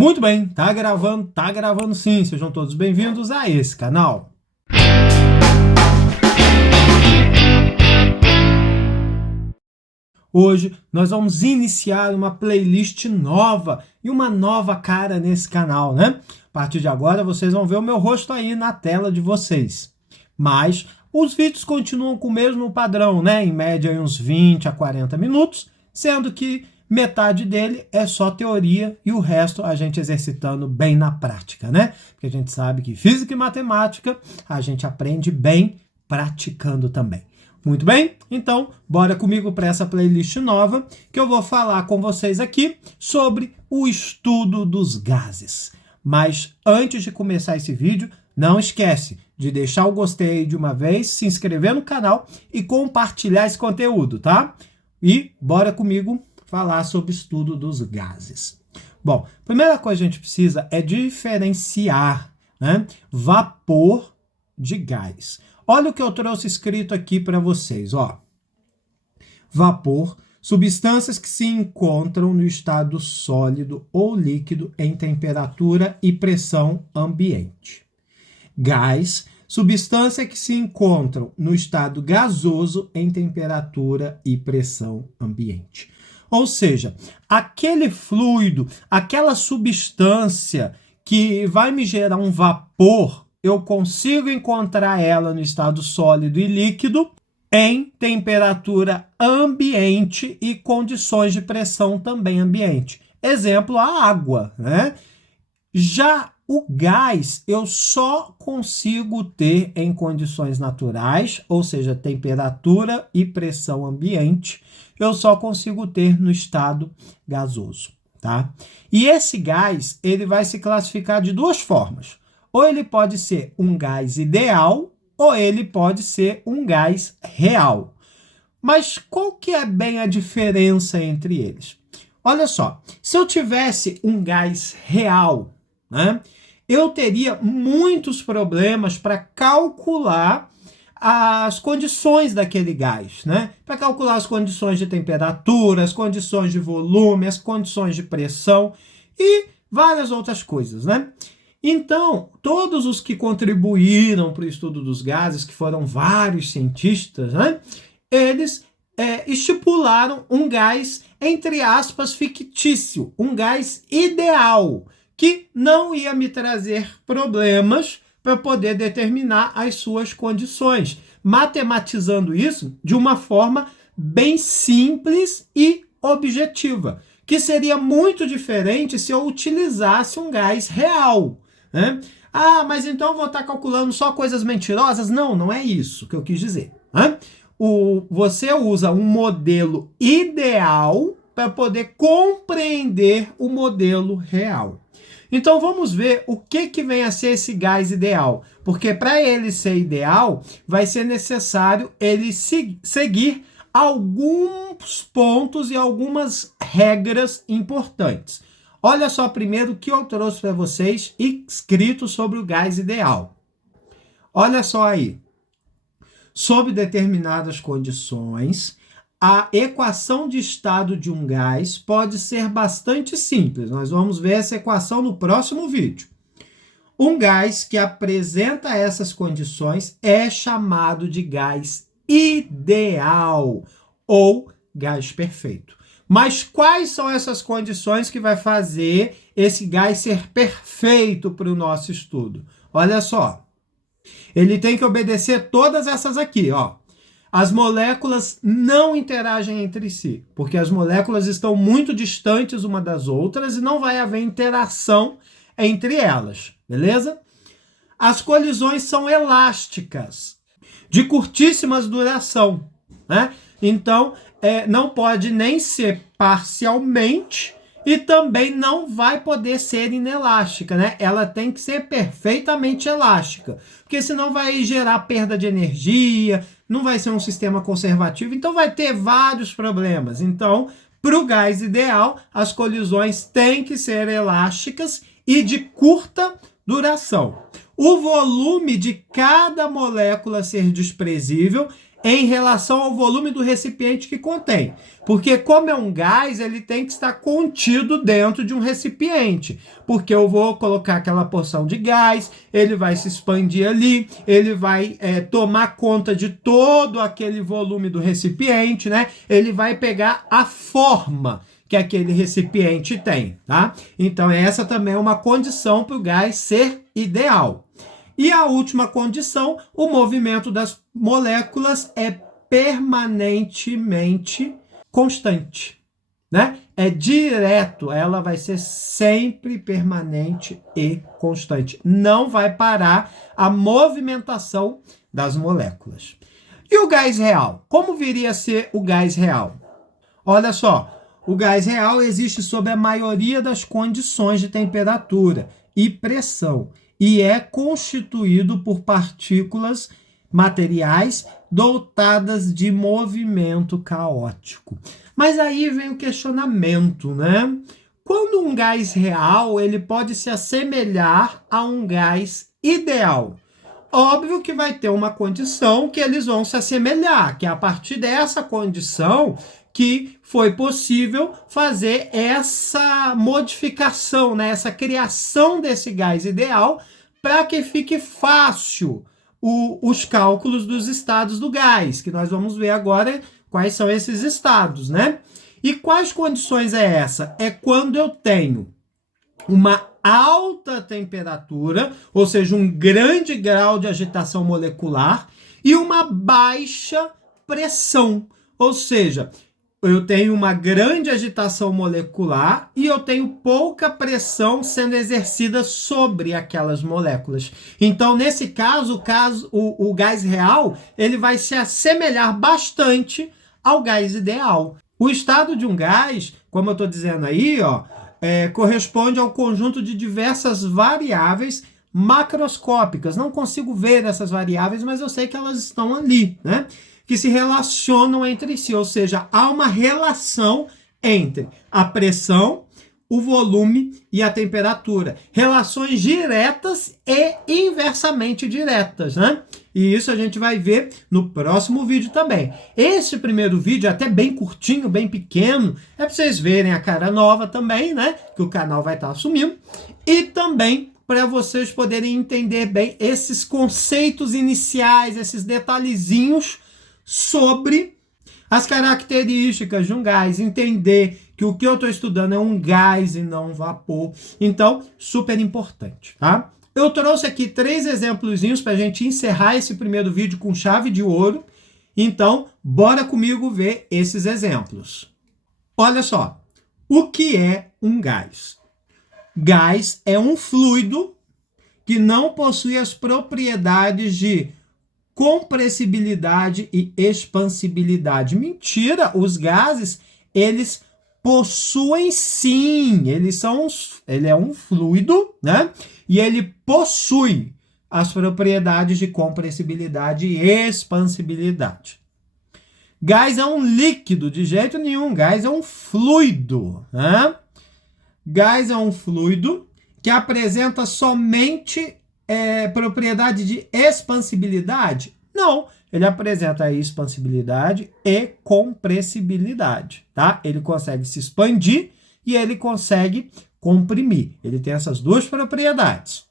Muito bem, tá gravando sim. Sejam todos bem-vindos a esse canal. Hoje nós vamos iniciar uma playlist nova e uma nova cara nesse canal, né? A partir de agora vocês vão ver o meu rosto aí na tela de vocês. Mas os vídeos continuam com o mesmo padrão, né? Em média uns 20 a 40 minutos, sendo que metade dele é só teoria e o resto a gente exercitando bem na prática, né? Porque a gente sabe que física e matemática a gente aprende bem praticando também. Muito bem? Então, bora comigo para essa playlist nova que eu vou falar com vocês aqui sobre o estudo dos gases. Mas antes de começar esse vídeo, não esquece de deixar o gostei de uma vez, se inscrever no canal e compartilhar esse conteúdo, tá? E bora comigo falar sobre o estudo dos gases. Bom, a primeira coisa que a gente precisa é diferenciar, né, vapor de gás. Olha o que eu trouxe escrito aqui para vocês, ó. Vapor, substâncias que se encontram no estado sólido ou líquido em temperatura e pressão ambiente. Gás, substância que se encontram no estado gasoso em temperatura e pressão ambiente. Ou seja, aquele fluido, aquela substância que vai me gerar um vapor, eu consigo encontrar ela no estado sólido e líquido em temperatura ambiente e condições de pressão também ambiente. Exemplo, a água, né? Já o gás eu só consigo ter em condições naturais, ou seja, temperatura e pressão ambiente, eu só consigo ter no estado gasoso, tá? E esse gás, ele vai se classificar de duas formas. Ou ele pode ser um gás ideal, ou ele pode ser um gás real. Mas qual que é bem a diferença entre eles? Olha só, se eu tivesse um gás real, né, eu teria muitos problemas para calcular as condições daquele gás, né? Para calcular as condições de temperatura, as condições de volume, as condições de pressão e várias outras coisas, né? Então, todos os que contribuíram para o estudo dos gases, que foram vários cientistas, né? Eles estipularam um gás, entre aspas, fictício, um gás ideal, que não ia me trazer problemas para poder determinar as suas condições, matematizando isso de uma forma bem simples e objetiva, que seria muito diferente se eu utilizasse um gás real, né? Ah, mas então eu vou estar calculando só coisas mentirosas? Não, não é isso que eu quis dizer, né? Você usa um modelo ideal para poder compreender o modelo real. Então vamos ver o que vem a ser esse gás ideal, porque para ele ser ideal, vai ser necessário ele seguir alguns pontos e algumas regras importantes. Olha só primeiro o que eu trouxe para vocês escrito sobre o gás ideal. Olha só aí. Sob determinadas condições, a equação de estado de um gás pode ser bastante simples. Nós vamos ver essa equação no próximo vídeo. Um gás que apresenta essas condições é chamado de gás ideal ou gás perfeito. Mas quais são essas condições que vai fazer esse gás ser perfeito para o nosso estudo? Olha só. Ele tem que obedecer todas essas aqui, ó. As moléculas não interagem entre si, porque as moléculas estão muito distantes uma das outras e não vai haver interação entre elas, beleza? As colisões são elásticas, de curtíssima duração, né? Então, não pode nem ser parcialmente e também não vai poder ser inelástica, né? Ela tem que ser perfeitamente elástica, porque senão vai gerar perda de energia, não vai ser um sistema conservativo, então vai ter vários problemas. Então, para o gás ideal, as colisões têm que ser elásticas e de curta duração. O volume de cada molécula ser desprezível em relação ao volume do recipiente que contém. Porque como é um gás, ele tem que estar contido dentro de um recipiente. Porque eu vou colocar aquela porção de gás, ele vai se expandir ali, ele vai tomar conta de todo aquele volume do recipiente, né? Ele vai pegar a forma que aquele recipiente tem, tá? Então essa também é uma condição para o gás ser ideal. E a última condição, o movimento das moléculas é permanentemente constante, né? É direto, ela vai ser sempre permanente e constante. Não vai parar a movimentação das moléculas. E o gás real? Como viria a ser o gás real? Olha só, o gás real existe sob a maioria das condições de temperatura e pressão e é constituído por partículas materiais dotadas de movimento caótico. Mas aí vem o questionamento, né? Quando um gás real, ele pode se assemelhar a um gás ideal. Óbvio que vai ter uma condição que eles vão se assemelhar, que é a partir dessa condição que foi possível fazer essa modificação, né? Essa criação desse gás ideal para que fique fácil os cálculos dos estados do gás, que nós vamos ver agora quais são esses estados, né? E quais condições é essa? É quando eu tenho uma alta temperatura, ou seja, um grande grau de agitação molecular, e uma baixa pressão, ou seja, eu tenho uma grande agitação molecular e eu tenho pouca pressão sendo exercida sobre aquelas moléculas. Então, nesse caso, o gás real ele vai se assemelhar bastante ao gás ideal. O estado de um gás, como eu estou dizendo aí, corresponde ao conjunto de diversas variáveis macroscópicas. Não consigo ver essas variáveis, mas eu sei que elas estão ali, né? Que se relacionam entre si, ou seja, há uma relação entre a pressão, o volume e a temperatura. Relações diretas e inversamente diretas, né? E isso a gente vai ver no próximo vídeo também. Esse primeiro vídeo é até bem curtinho, bem pequeno, é para vocês verem a cara nova também, né? Que o canal vai estar assumindo. E também para vocês poderem entender bem esses conceitos iniciais, esses detalhezinhos sobre as características de um gás, entender que o que eu estou estudando é um gás e não um vapor. Então, super importante, tá? Eu trouxe aqui 3 exemplozinhos para a gente encerrar esse primeiro vídeo com chave de ouro. Então, bora comigo ver esses exemplos. Olha só, o que é um gás? Gás é um fluido que não possui as propriedades de compressibilidade e expansibilidade. Mentira, os gases, eles possuem sim, ele é um fluido, né? E ele possui as propriedades de compressibilidade e expansibilidade. Gás é um líquido, de jeito nenhum, gás é um fluido, né? Gás é um fluido que apresenta somente propriedade de expansibilidade? Não, ele apresenta expansibilidade e compressibilidade, tá? Ele consegue se expandir e ele consegue comprimir. Ele tem essas duas propriedades.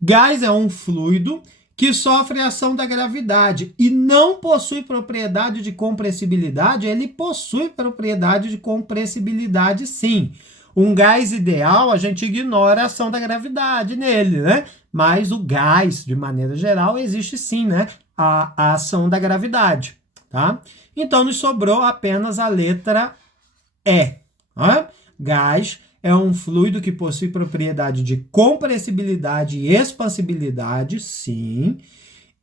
Gás é um fluido que sofre a ação da gravidade e não possui propriedade de compressibilidade, ele possui propriedade de compressibilidade sim. Um gás ideal, a gente ignora a ação da gravidade nele, né? Mas o gás, de maneira geral, existe sim, né? A ação da gravidade, tá? Então, nos sobrou apenas a letra E. Né? Gás é um fluido que possui propriedade de compressibilidade e expansibilidade, sim,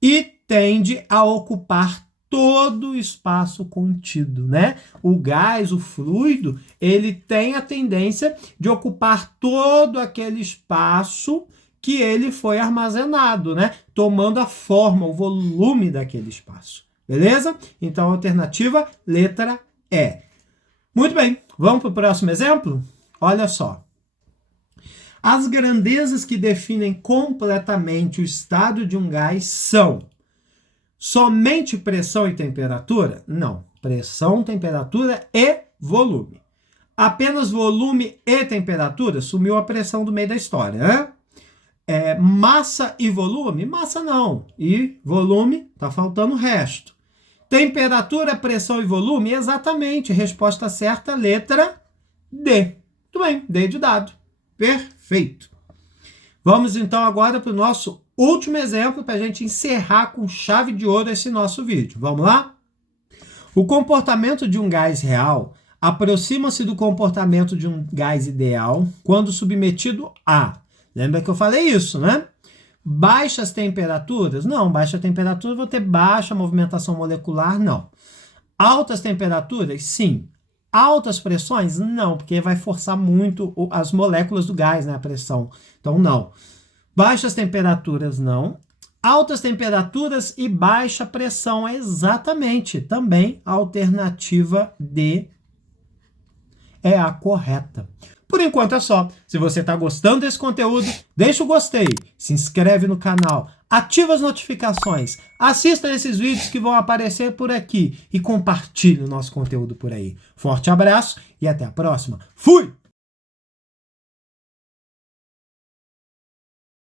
e tende a ocupar todo o espaço contido, né? O gás, o fluido, ele tem a tendência de ocupar todo aquele espaço que ele foi armazenado, né? Tomando a forma, o volume daquele espaço. Beleza? Então, a alternativa, letra E. Muito bem, vamos para o próximo exemplo? Olha só. As grandezas que definem completamente o estado de um gás são Somente pressão e temperatura? Não. Pressão, temperatura e volume. Apenas volume e temperatura? Sumiu a pressão do meio da história, né? Massa e volume? Massa não. E volume? Tá faltando o resto. Temperatura, pressão e volume? Exatamente. Resposta certa, letra D. Muito bem, D de dado. Perfeito. Vamos então agora para o nosso último exemplo para a gente encerrar com chave de ouro esse nosso vídeo. Vamos lá? O comportamento de um gás real aproxima-se do comportamento de um gás ideal quando submetido a... Lembra que eu falei isso, né? Baixas temperaturas? Não, baixa temperatura vou ter baixa movimentação molecular, não. Altas temperaturas? Sim. Altas pressões? Não, porque vai forçar muito as moléculas do gás, né, a pressão. Então, não. Baixas temperaturas, não. Altas temperaturas e baixa pressão, exatamente. Também a alternativa D é a correta. Por enquanto é só. Se você está gostando desse conteúdo, deixa o gostei, se inscreve no canal, ativa as notificações, assista esses vídeos que vão aparecer por aqui e compartilhe o nosso conteúdo por aí. Forte abraço e até a próxima. Fui!